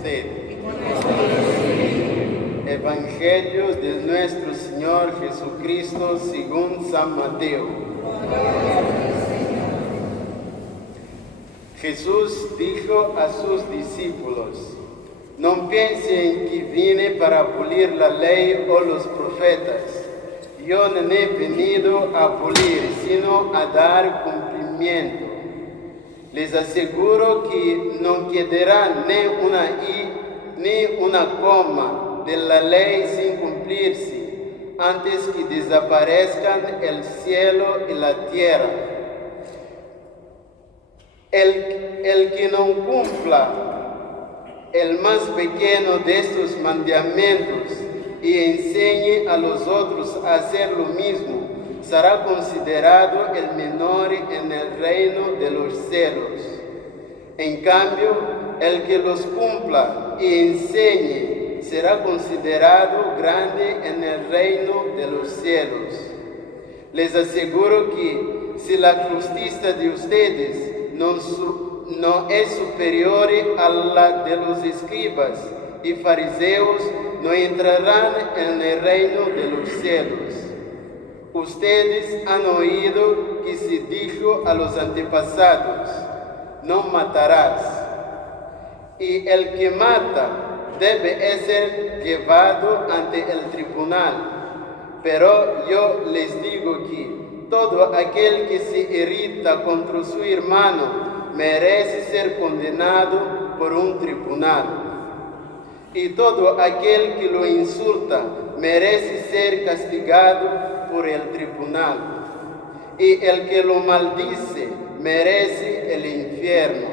usted. Evangelio de nuestro Señor Jesucristo según San Mateo. Jesús dijo a sus discípulos: no piensen que vine para abolir la ley o los profetas. Yo no he venido a abolir, sino a dar cumplimiento. Les aseguro que no quedará ni una i ni una coma de la ley sin cumplirse, antes que desaparezcan el cielo y la tierra. El que no cumpla el más pequeño de estos mandamientos y enseñe a los otros a hacer lo mismo, será considerado el menor en el reino de los cielos. En cambio, el que los cumpla y enseñe será considerado grande en el reino de los cielos. Les aseguro que si la justicia de ustedes no es superior a la de los escribas y fariseos, no entrarán en el reino de los cielos. Ustedes han oído que se dijo a los antepasados: no matarás, y el que mata debe ser llevado ante el tribunal. Pero yo les digo que todo aquel que se irrita contra su hermano merece ser condenado por un tribunal. Y todo aquel que lo insulta merece ser castigado por el tribunal. Y el que lo maldice merece el infierno.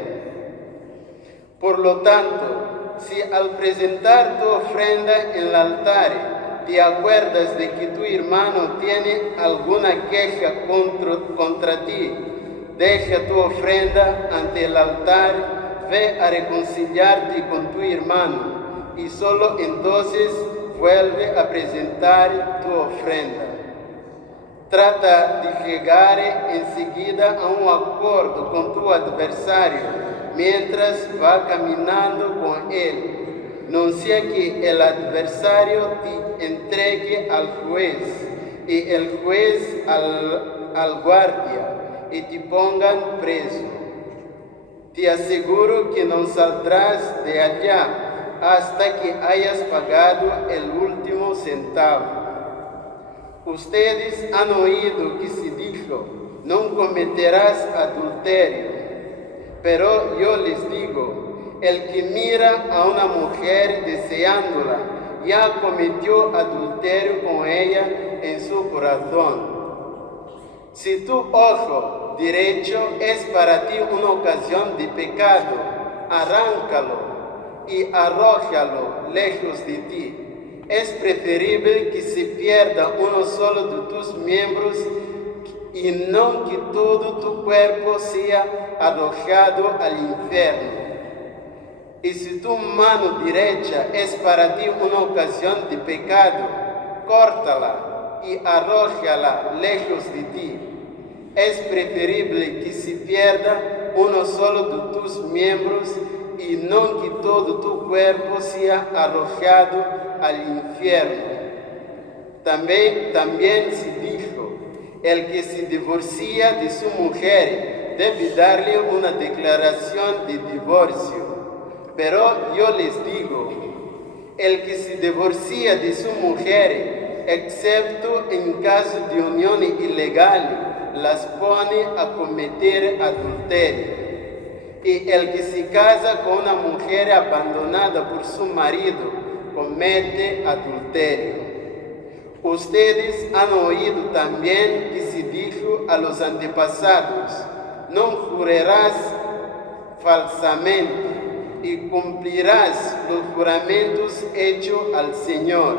Por lo tanto, si al presentar tu ofrenda en el altar te acuerdas de que tu hermano tiene alguna queja contra ti, deja tu ofrenda ante el altar, ve a reconciliarte con tu hermano, y solo entonces vuelve a presentar tu ofrenda. Trata de llegar enseguida a un acuerdo con tu adversario mientras va caminando con él. No sea que el adversario te entregue al juez y el juez al guardia y te pongan preso. Te aseguro que no saldrás de allá hasta que hayas pagado el último centavo. Ustedes han oído que se dijo: no cometerás adulterio. Pero yo les digo: el que mira a una mujer deseándola, ya cometió adulterio con ella en su corazón. Si tu ojo derecho es para ti una ocasión de pecado, arráncalo y arrójalo lejos de ti. Es preferible que se pierda uno solo de tus miembros y no que todo tu cuerpo sea arrojado al infierno. Y si tu mano derecha es para ti una ocasión de pecado, córtala y arrójala lejos de ti. Es preferible que se pierda uno solo de tus miembros y no que todo tu cuerpo sea arrojado al infierno. También se dijo: el que se divorcia de su mujer debe darle una declaración de divorcio. Pero yo les digo: el que se divorcia de su mujer, excepto en caso de unión ilegal, las pone a cometer adulterio. Y el que se casa con una mujer abandonada por su marido, comete adulterio. Ustedes han oído también que se dijo a los antepasados: no jurarás falsamente, y cumplirás los juramentos hechos al Señor.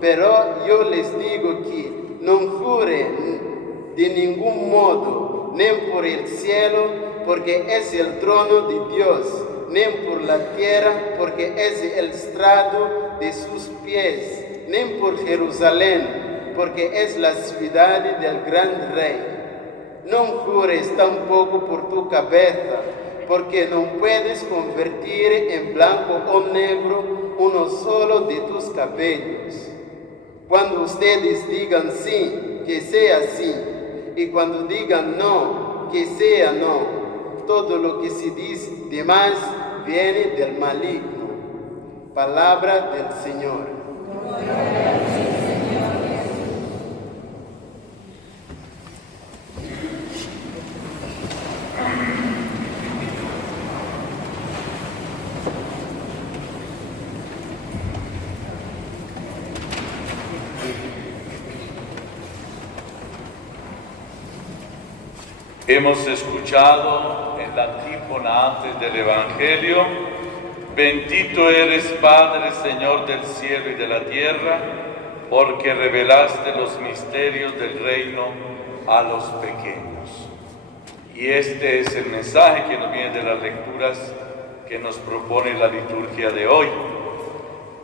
Pero yo les digo que no juren de ningún modo, ni por el cielo, porque es el trono de Dios, ni por la tierra, porque es el estrado de sus pies, ni por Jerusalén, porque es la ciudad del gran rey. No jures tampoco por tu cabeza, porque no puedes convertir en blanco o negro uno solo de tus cabellos. Cuando ustedes digan sí, que sea sí, y cuando digan no, que sea no. Todo lo que se dice de más viene del maligno. Palabra del Señor. Hemos escuchado en la antífona antes del Evangelio: bendito eres, Padre, Señor del cielo y de la tierra, porque revelaste los misterios del reino a los pequeños. Y este es el mensaje que nos viene de las lecturas que nos propone la liturgia de hoy.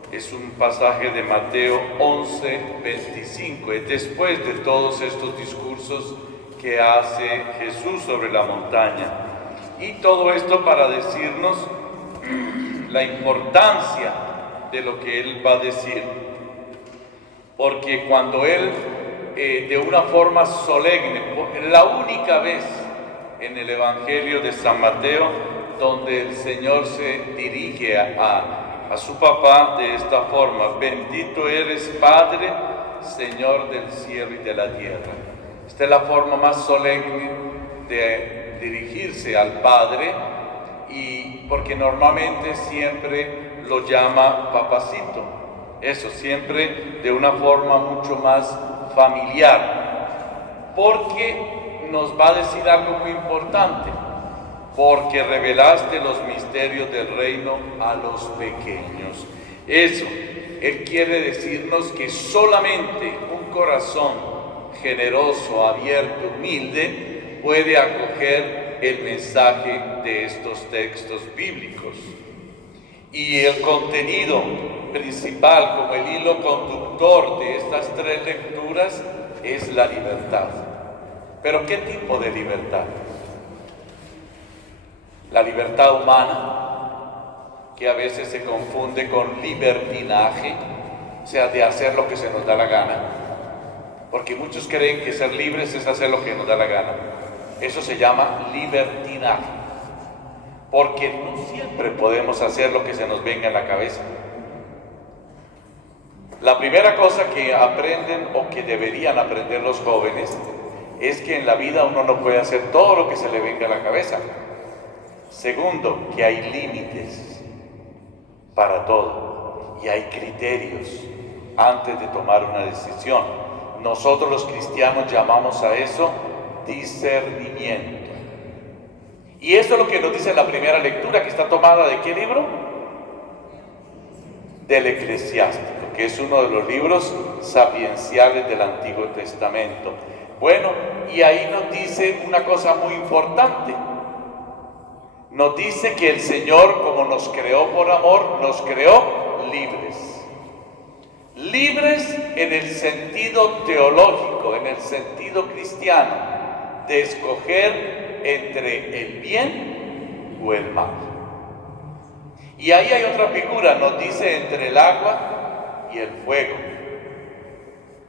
Es un pasaje de Mateo 11, 25, es después de todos estos discursos que hace Jesús sobre la montaña. Y todo esto para decirnos la importancia de lo que Él va a decir. Porque cuando Él, de una forma solemne, la única vez en el Evangelio de San Mateo donde el Señor se dirige a su papá de esta forma: bendito eres, Padre, Señor del cielo y de la tierra. Esta es la forma más solemne de dirigirse al Padre, y porque normalmente siempre lo llama papacito. Eso, siempre de una forma mucho más familiar, porque nos va a decir algo muy importante: porque revelaste los misterios del reino a los pequeños. Eso, Él quiere decirnos que solamente un corazón generoso, abierto, humilde, puede acoger el mensaje de estos textos bíblicos. Y el contenido principal, como el hilo conductor de estas tres lecturas, es la libertad. ¿Pero qué tipo de libertad? La libertad humana, que a veces se confunde con libertinaje, o sea, de hacer lo que se nos da la gana. Porque muchos creen que ser libres es hacer lo que nos da la gana. Eso se llama libertinaje. Porque no siempre podemos hacer lo que se nos venga en la cabeza. La primera cosa que aprenden, o que deberían aprender los jóvenes, es que en la vida uno no puede hacer todo lo que se le venga a la cabeza. Segundo, que hay límites para todo y hay criterios antes de tomar una decisión. Nosotros los cristianos llamamos a eso discernimiento. Y eso es lo que nos dice la primera lectura, que está tomada ¿de qué libro? Del Eclesiástico, que es uno de los libros sapienciales del Antiguo Testamento. Bueno, y ahí nos dice una cosa muy importante. Nos dice que el Señor, como nos creó por amor, nos creó libres. Libres en el sentido teológico, en el sentido cristiano, de escoger entre el bien o el mal. Y ahí hay otra figura, nos dice entre el agua y el fuego,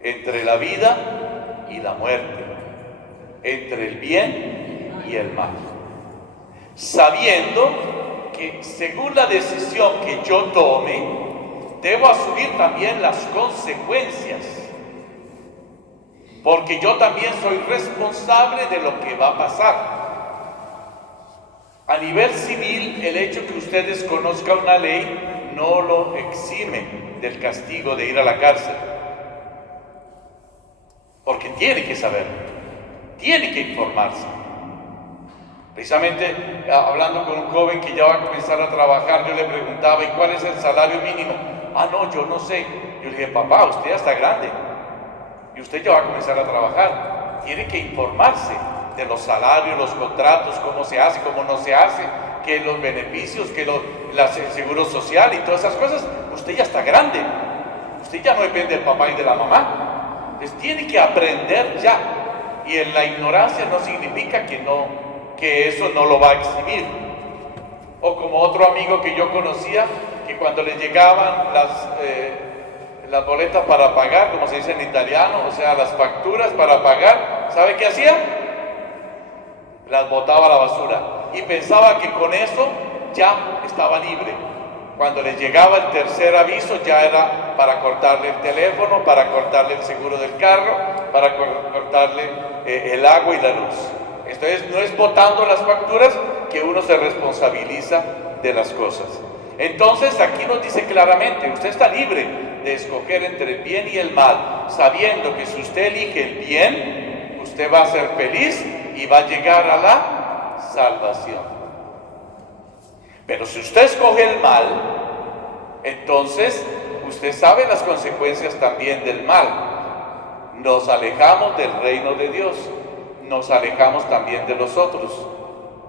entre la vida y la muerte, entre el bien y el mal. Sabiendo que según la decisión que yo tome, debo asumir también las consecuencias, porque yo también soy responsable de lo que va a pasar. A nivel civil, el hecho que usted desconozca una ley no lo exime del castigo de ir a la cárcel, porque tiene que saberlo, tiene que informarse. Precisamente hablando con un joven que ya va a comenzar a trabajar, yo le preguntaba: ¿y cuál es el salario mínimo? Ah, no, yo no sé. Yo le dije: papá, usted ya está grande y usted ya va a comenzar a trabajar. Tiene que informarse de los salarios, los contratos, cómo se hace, cómo no se hace, que los beneficios, que el seguro social y todas esas cosas. Usted ya está grande. Usted ya no depende del papá y de la mamá. Entonces tiene que aprender ya. Y en la ignorancia no significa que eso no lo va a eximir. O como otro amigo que yo conocía, que cuando le llegaban las boletas para pagar, como se dice en italiano, o sea, las facturas para pagar, ¿sabe qué hacía? Las botaba a la basura y pensaba que con eso ya estaba libre. Cuando le llegaba el tercer aviso ya era para cortarle el teléfono, para cortarle el seguro del carro, para cortarle el agua y la luz. Entonces no es botando las facturas que uno se responsabiliza de las cosas. Entonces aquí nos dice claramente, usted está libre de escoger entre el bien y el mal, sabiendo que si usted elige el bien, usted va a ser feliz y va a llegar a la salvación. Pero si usted escoge el mal, entonces usted sabe las consecuencias también del mal. Nos alejamos del reino de Dios, nos alejamos también de los otros.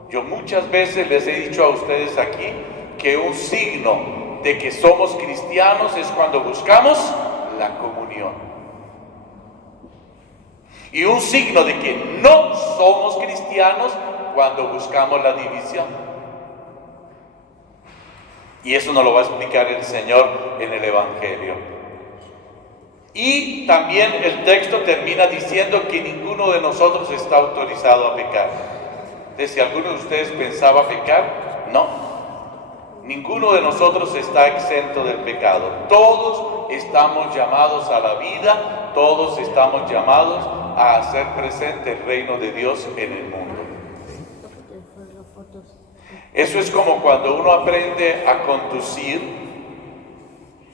Yo muchas veces les he dicho a ustedes aquí que un signo de que somos cristianos es cuando buscamos la comunión. Y un signo de que no somos cristianos cuando buscamos la división. Y eso nos lo va a explicar el Señor en el Evangelio. Y también el texto termina diciendo que ninguno de nosotros está autorizado a pecar. Entonces, si alguno de ustedes pensaba pecar, no. Ninguno de nosotros está exento del pecado. Todos estamos llamados a la vida, todos estamos llamados a hacer presente el reino de Dios en el mundo. Eso es como cuando uno aprende a conducir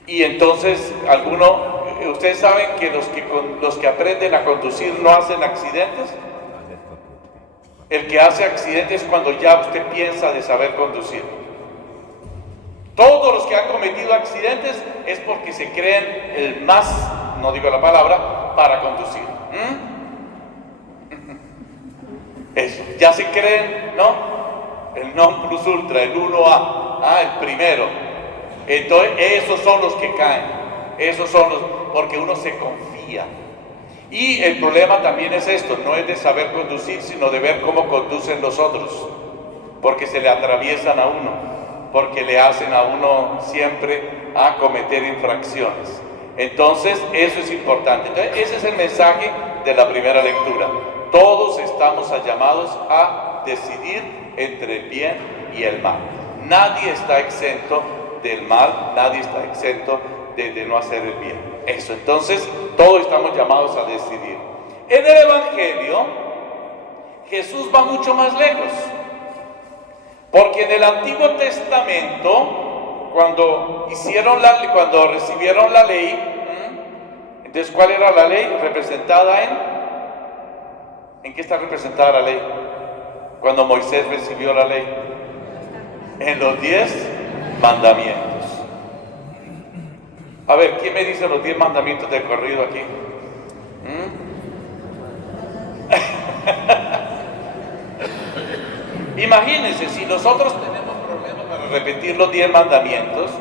y entonces ustedes saben que los que aprenden a conducir no hacen accidentes. El que hace accidentes es cuando ya usted piensa de saber conducir. Todos los que han cometido accidentes es porque se creen el más, no digo la palabra, para conducir. Eso, ya se creen, ¿no? El non plus ultra, el 1A, el primero. Entonces, esos son los que caen. Porque uno se confía. Y el problema también es esto, no es de saber conducir, sino de ver cómo conducen los otros. Porque se le atraviesan a uno, porque le hacen a uno siempre a cometer infracciones. Entonces, eso es importante. Entonces, ese es el mensaje de la primera lectura. Todos estamos llamados a decidir entre el bien y el mal. Nadie está exento del mal, nadie está exento de no hacer el bien. Eso, entonces, todos estamos llamados a decidir. En el Evangelio, Jesús va mucho más lejos. Porque en el Antiguo Testamento, cuando recibieron la ley, entonces, ¿cuál era la ley? Representada ¿en qué está representada la ley? Cuando Moisés recibió la ley, en los 10 mandamientos. A ver, ¿quién me dice los 10 mandamientos de corrido aquí? Imagínense, si nosotros tenemos problemas para repetir los 10 mandamientos,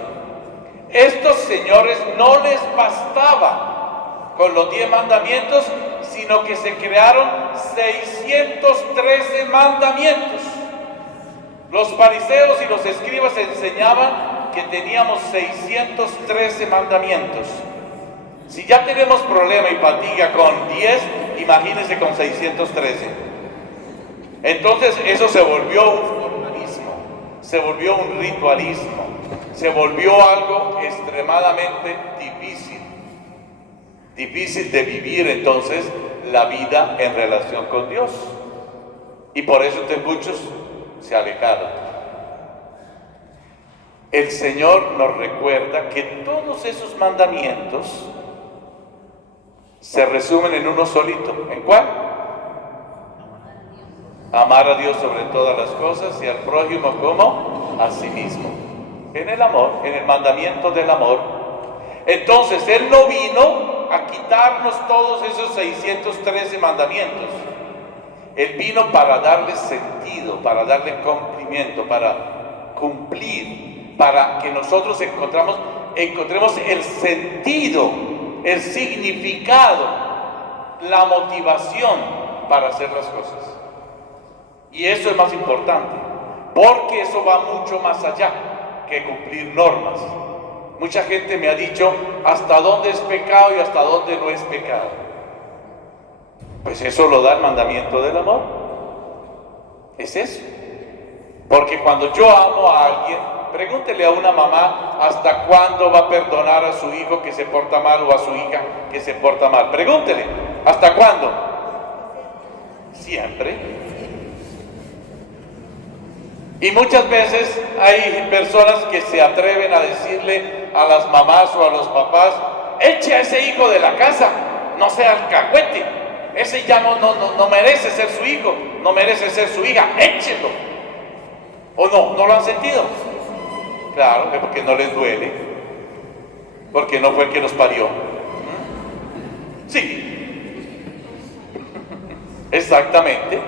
estos señores no les bastaba con los 10 mandamientos, sino que se crearon 613 mandamientos. Los fariseos y los escribas enseñaban que teníamos 613 mandamientos. Si ya tenemos problema y fatiga con 10, imagínense con 613. Entonces eso se volvió un formalismo, se volvió un ritualismo, se volvió algo extremadamente difícil de vivir entonces la vida en relación con Dios. Y por eso muchos se alejaron. El Señor nos recuerda que todos esos mandamientos se resumen en uno solito. ¿En cuál? Amar a Dios sobre todas las cosas y al prójimo como a sí mismo. En el amor, en el mandamiento del amor. Entonces, Él no vino a quitarnos todos esos 613 mandamientos. Él vino para darle sentido, para darle cumplimiento, para cumplir, para que nosotros encontremos el sentido, el significado, la motivación para hacer las cosas. Y eso es más importante, porque eso va mucho más allá que cumplir normas. Mucha gente me ha dicho hasta dónde es pecado y hasta dónde no es pecado. Pues eso lo da el mandamiento del amor. Es eso. Porque cuando yo amo a alguien, pregúntele a una mamá hasta cuándo va a perdonar a su hijo que se porta mal o a su hija que se porta mal. Pregúntele, ¿hasta cuándo? Siempre. Y muchas veces hay personas que se atreven a decirle a las mamás o a los papás: eche a ese hijo de la casa, no sea alcahuete, ese ya no merece ser su hijo, no merece ser su hija, échelo. ¿O no lo han sentido? Claro, es porque no les duele, porque no fue el que los parió. Sí, exactamente.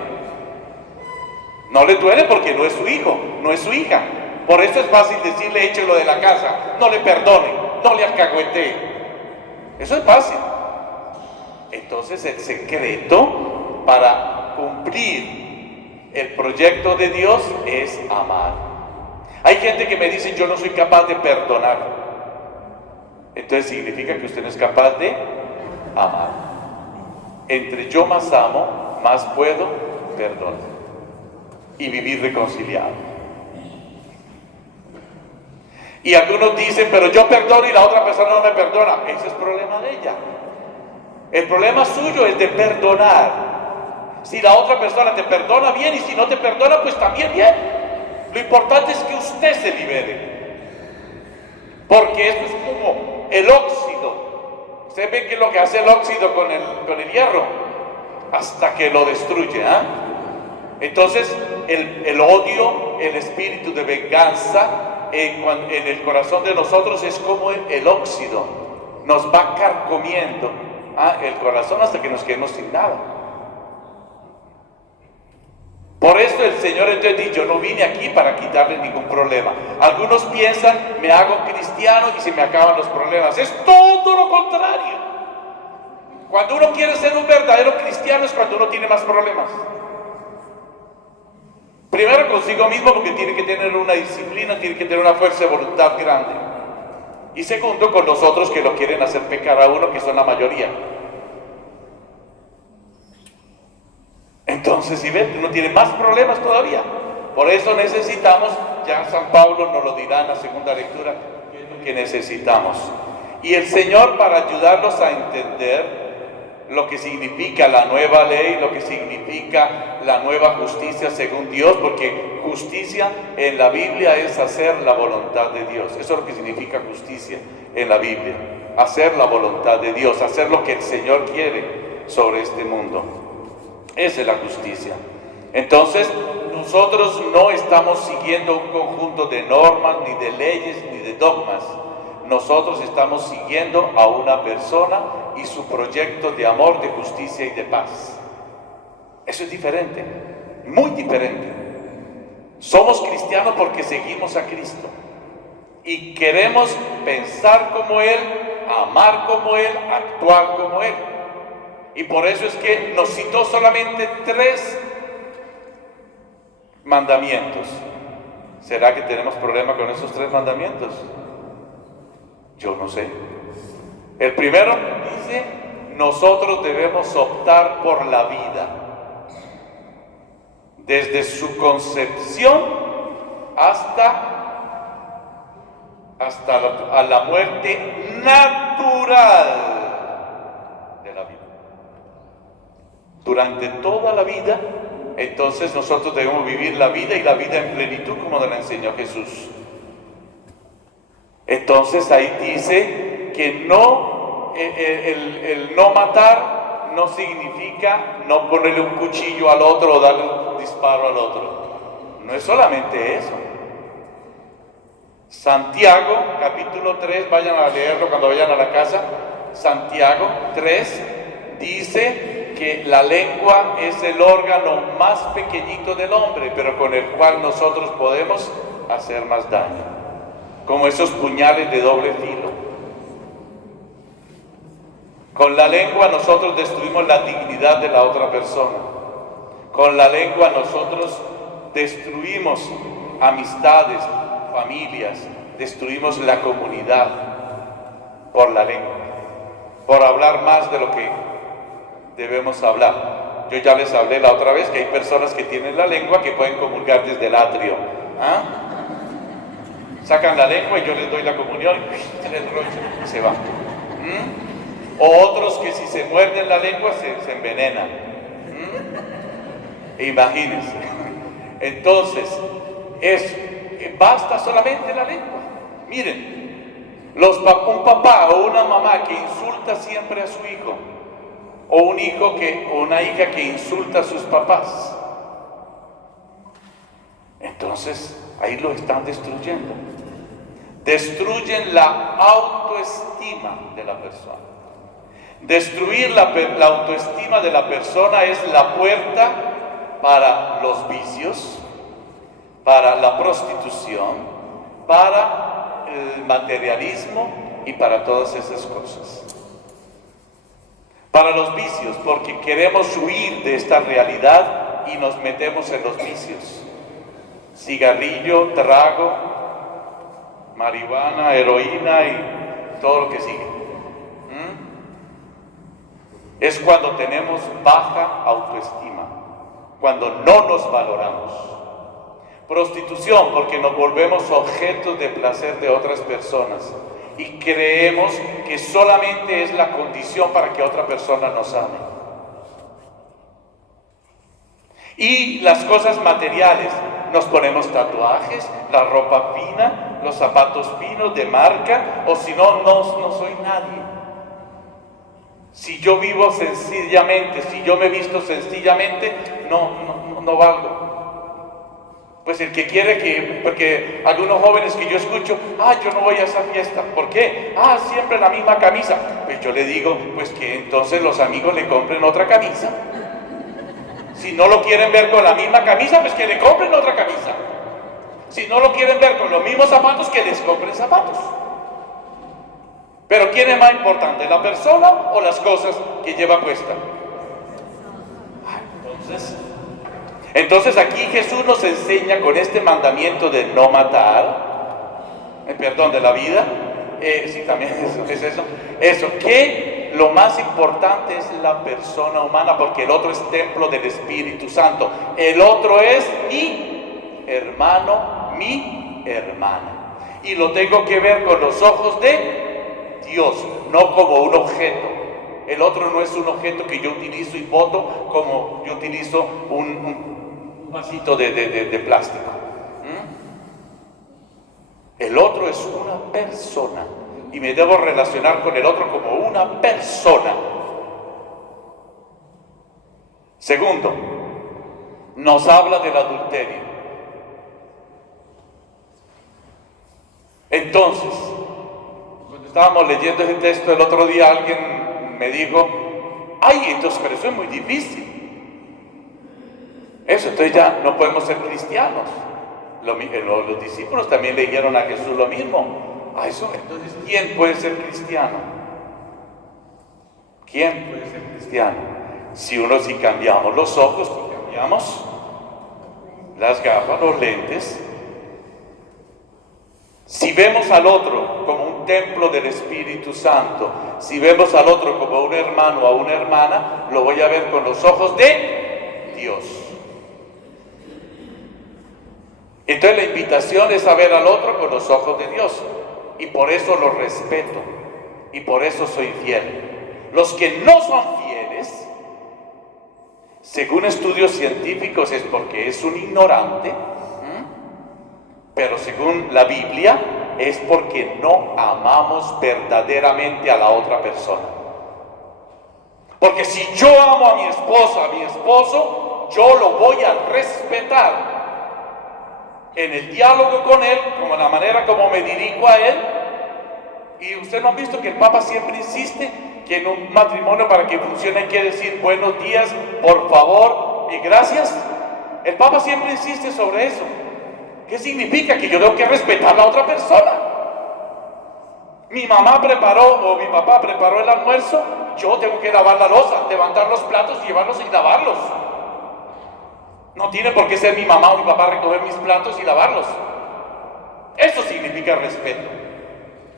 No le duele porque no es su hijo, no es su hija. Por eso es fácil decirle: échelo de la casa, no le perdone, no le alcahuetee. Eso es fácil. Entonces el secreto para cumplir el proyecto de Dios es amar. Hay gente que me dice: yo no soy capaz de perdonar. Entonces significa que usted no es capaz de amar. Entre yo más amo, más puedo perdonar y vivir reconciliado. Y algunos dicen: pero yo perdono y la otra persona no me perdona. Ese es problema de ella. El problema suyo es de perdonar. Si la otra persona te perdona, bien, y si no te perdona, pues también bien. Lo importante es que usted se libere, porque esto es como el óxido. Usted ve qué es lo que hace el óxido con el hierro, hasta que lo destruye, ¿eh? Entonces el odio, el espíritu de venganza en el corazón de nosotros es como el óxido, nos va carcomiendo el corazón hasta que nos quedemos sin nada. Por eso el Señor entonces dice: yo no vine aquí para quitarle ningún problema. Algunos piensan: me hago cristiano y se me acaban los problemas. Es todo lo contrario. Cuando uno quiere ser un verdadero cristiano es cuando uno tiene más problemas. Primero consigo mismo, porque tiene que tener una disciplina, tiene que tener una fuerza de voluntad grande. Y segundo, con los otros que lo quieren hacer pecar a uno, que son la mayoría. Entonces, si ven, uno tiene más problemas todavía. Por eso necesitamos, ya San Pablo nos lo dirá en la segunda lectura, que necesitamos. Y el Señor, para ayudarlos a entender lo que significa la nueva ley, lo que significa la nueva justicia según Dios, porque justicia en la Biblia es hacer la voluntad de Dios. Eso es lo que significa justicia en la Biblia: hacer la voluntad de Dios, hacer lo que el Señor quiere sobre este mundo. Esa es la justicia. Entonces, nosotros no estamos siguiendo un conjunto de normas, ni de leyes, ni de dogmas. Nosotros estamos siguiendo a una persona y su proyecto de amor, de justicia y de paz. Eso es diferente, muy diferente. Somos cristianos porque seguimos a Cristo y queremos pensar como Él, amar como Él, actuar como Él. Y por eso es que nos citó solamente 3 mandamientos. ¿Será que tenemos problema con esos 3 mandamientos? Yo no sé. El primero dice: nosotros debemos optar por la vida, desde su concepción hasta a la muerte natural de la vida. Durante toda la vida, entonces nosotros debemos vivir la vida, y la vida en plenitud, como nos la enseñó Jesús. Entonces ahí dice que no, el no matar no significa no ponerle un cuchillo al otro o darle un disparo al otro. No es solamente eso. Santiago, capítulo 3, vayan a leerlo cuando vayan a la casa. Santiago 3 dice que la lengua es el órgano más pequeñito del hombre, pero con el cual nosotros podemos hacer más daño, como esos puñales de doble filo. Con la lengua nosotros destruimos la dignidad de la otra persona. Con la lengua nosotros destruimos amistades, familias, destruimos la comunidad por la lengua, por hablar más de lo que debemos hablar. Yo ya les hablé la otra vez que hay personas que tienen la lengua que pueden comulgar desde el atrio. ¿Ah? Sacan la lengua y yo les doy la comunión y el rollo y se va. O otros que si se muerden la lengua se envenenan. Imagínense. Entonces, basta solamente la lengua. Miren, un papá o una mamá que insulta siempre a su hijo, o una hija que insulta a sus papás, entonces ahí lo están destruyendo. Destruyen la autoestima de la persona. Destruir la autoestima de la persona es la puerta para los vicios, para la prostitución, para el materialismo y para todas esas cosas. Para los vicios, porque queremos huir de esta realidad y nos metemos en los vicios. Cigarrillo, trago, marihuana, heroína y todo lo que sigue. Es cuando tenemos baja autoestima, cuando no nos valoramos. Prostitución, porque nos volvemos objetos de placer de otras personas y creemos que solamente es la condición para que otra persona nos ame. Y las cosas materiales, nos ponemos tatuajes, la ropa fina, los zapatos finos de marca, o si no, no soy nadie. Si yo vivo sencillamente, si yo me visto sencillamente, no valgo. Pues el que quiere porque algunos jóvenes que yo escucho, yo no voy a esa fiesta. ¿Por qué? Siempre la misma camisa. Pues yo le digo, pues que entonces los amigos le compren otra camisa. Si no lo quieren ver con la misma camisa, pues que le compren otra camisa. Si no lo quieren ver con los mismos zapatos, que les compren zapatos. Pero ¿quién es más importante, la persona o las cosas que lleva puesta? Entonces aquí Jesús nos enseña con este mandamiento de no matar, perdón, de la vida, sí, también es eso, que lo más importante es la persona humana, porque el otro es templo del Espíritu Santo, el otro es mi hermano, mi hermana, y lo tengo que ver con los ojos de Dios, no como un objeto. El otro no es un objeto que yo utilizo y boto como yo utilizo un vasito de plástico. El otro es una persona y me debo relacionar con el otro como una persona. Segundo, nos habla del adulterio. Entonces, cuando estábamos leyendo ese texto el otro día, alguien me dijo, entonces, pero eso es muy difícil. Eso, entonces ya no podemos ser cristianos. Los discípulos también le dijeron a Jesús lo mismo. Entonces, ¿quién puede ser cristiano? ¿Quién puede ser cristiano? Si cambiamos los ojos, si cambiamos las gafas, los lentes, si vemos al otro como un templo del Espíritu Santo, si vemos al otro como un hermano o una hermana, lo voy a ver con los ojos de Dios. Entonces la invitación es a ver al otro con los ojos de Dios, y por eso lo respeto, y por eso soy fiel. Los que no son fieles, según estudios científicos, es porque es un ignorante, pero según la Biblia es porque no amamos verdaderamente a la otra persona. Porque si yo amo a mi esposa, a mi esposo, yo lo voy a respetar en el diálogo con él, como la manera como me dirijo a él. Y ustedes no han visto que el Papa siempre insiste que en un matrimonio, para que funcione, hay que decir buenos días, por favor y gracias. El Papa siempre insiste sobre eso. ¿Qué significa? Que yo tengo que respetar a la otra persona. Mi mamá preparó o mi papá preparó el almuerzo, yo tengo que lavar la loza, levantar los platos y llevarlos y lavarlos. No tiene por qué ser mi mamá o mi papá recoger mis platos y lavarlos. Eso significa respeto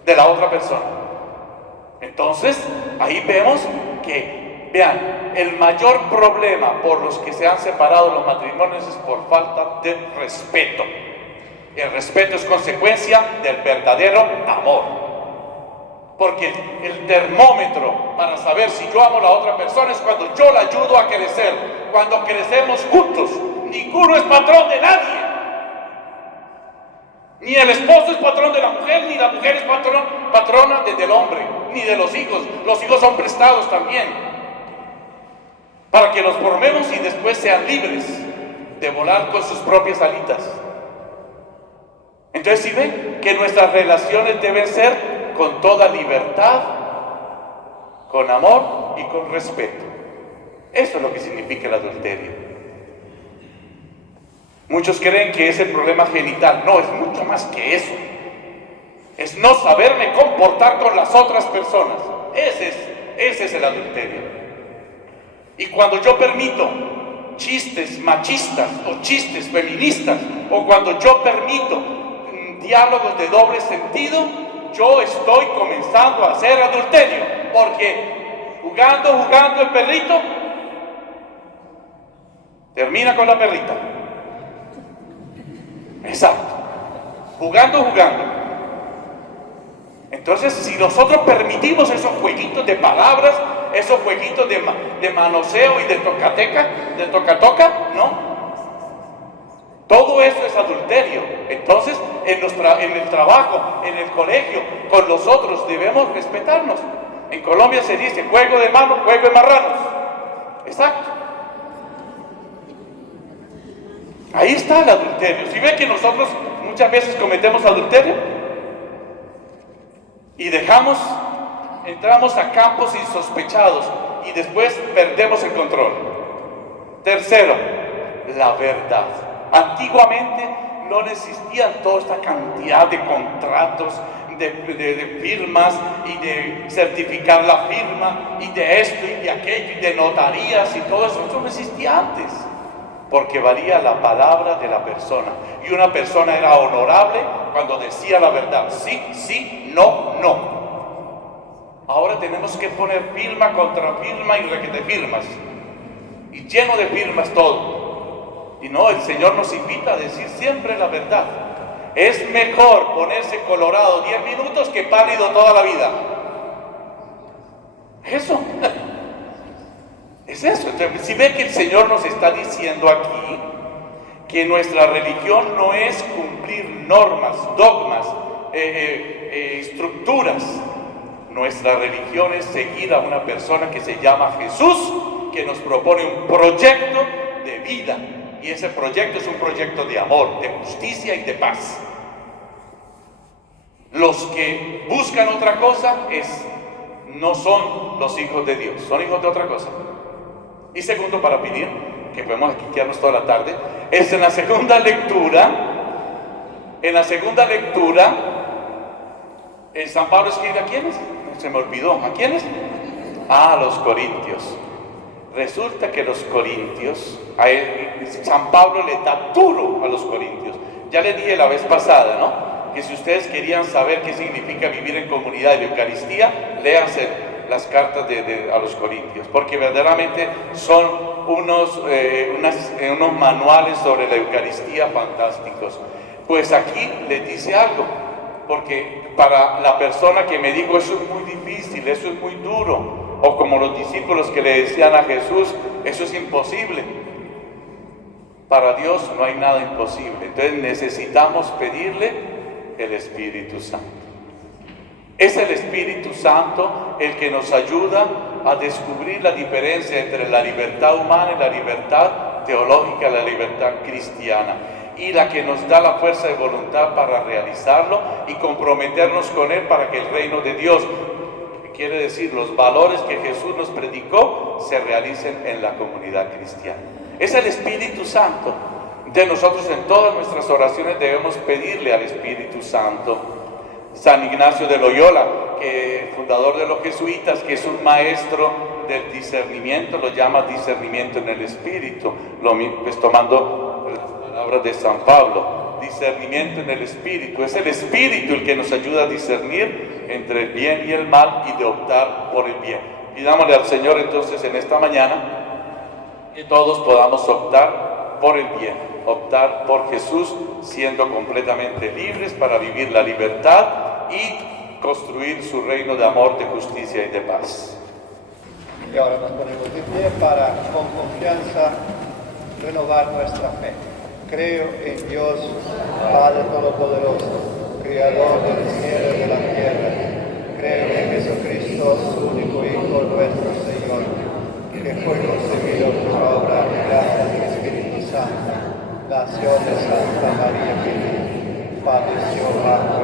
de la otra persona. Entonces, ahí vemos que, vean, el mayor problema por los que se han separado los matrimonios es por falta de respeto. El respeto es consecuencia del verdadero amor. Porque el termómetro para saber si yo amo a la otra persona es cuando yo la ayudo a crecer, cuando crecemos juntos. Ninguno es patrón de nadie. Ni el esposo es patrón de la mujer, ni la mujer es patrona del hombre, ni de los hijos. Los hijos son prestados también, para que los formemos y después sean libres de volar con sus propias alitas. Entonces, ¿sí ven que nuestras relaciones deben ser con toda libertad, con amor y con respeto? Eso es lo que significa el adulterio. Muchos creen que es el problema genital. No, es mucho más que eso. Es no saberme comportar con las otras personas. Ese es el adulterio. Y cuando yo permito chistes machistas o chistes feministas, o cuando yo permito diálogos de doble sentido, yo estoy comenzando a hacer adulterio. Porque jugando el perrito termina con la perrita. Exacto. Jugando. Entonces, si nosotros permitimos esos jueguitos de palabras, esos jueguitos de manoseo y de toca-toca, ¿no? Todo eso es adulterio. Entonces, en el trabajo, en el colegio, con los otros debemos respetarnos. En Colombia se dice juego de mano, juego de marranos. Exacto. Ahí está el adulterio. Si ve que nosotros muchas veces cometemos adulterio y entramos a campos insospechados y después perdemos el control. Tercero, la verdad. Antiguamente no existían toda esta cantidad de contratos, de firmas y de certificar la firma y de esto y de aquello y de notarías y todo eso. Eso no existía antes, porque valía la palabra de la persona. Y una persona era honorable cuando decía la verdad. Sí, no. Ahora tenemos que poner firma contra firma y requete firmas. Y lleno de firmas todo. Y no, el Señor nos invita a decir siempre la verdad. Es mejor ponerse colorado 10 minutos que pálido toda la vida. Eso. Es eso. Entonces, si ve que el Señor nos está diciendo aquí que nuestra religión no es cumplir normas, dogmas, estructuras. Nuestra religión es seguir a una persona que se llama Jesús, que nos propone un proyecto de vida. Y ese proyecto es un proyecto de amor, de justicia y de paz. Los que buscan otra cosa no son los hijos de Dios, son hijos de otra cosa. Y segundo, para pedir, que podemos aquí quedarnos toda la tarde, es en la segunda lectura, San Pablo escribe ¿a quiénes? Se me olvidó, ¿a quiénes? A los corintios. Resulta que los corintios, San Pablo le da duro a los corintios. Ya les dije la vez pasada, ¿no? Que si ustedes querían saber qué significa vivir en comunidad de Eucaristía, léanse las cartas a los corintios, porque verdaderamente son unos manuales sobre la Eucaristía fantásticos. Pues aquí les dice algo, porque para la persona que me dijo eso es muy difícil, eso es muy duro, o como los discípulos que le decían a Jesús, eso es imposible. Para Dios no hay nada imposible. Entonces necesitamos pedirle el Espíritu Santo. Es el Espíritu Santo el que nos ayuda a descubrir la diferencia entre la libertad humana y la libertad teológica, la libertad cristiana, y la que nos da la fuerza de voluntad para realizarlo y comprometernos con Él para que el reino de Dios, quiere decir los valores que Jesús nos predicó, se realicen en la comunidad cristiana. Es el Espíritu Santo. Entonces nosotros en todas nuestras oraciones debemos pedirle al Espíritu Santo. San Ignacio de Loyola fundador de los jesuitas, que es un maestro del discernimiento, lo llama discernimiento en el espíritu, pues tomando las palabras de San Pablo, discernimiento en el espíritu. Es el espíritu el que nos ayuda a discernir entre el bien y el mal y de optar por el bien. Pidámosle al Señor entonces en esta mañana que todos podamos optar por el bien, optar por Jesús, siendo completamente libres para vivir la libertad y construir su reino de amor, de justicia y de paz. Y ahora nos ponemos de pie para, con confianza, renovar nuestra fe. Creo en Dios, Padre Todopoderoso, Creador del cielo y de la tierra. Creo en Jesucristo, su único Hijo, nuestro Señor, que fue concebido por obra y gracia del Espíritu Santo, nació de Santa María Virgen, padeció bajo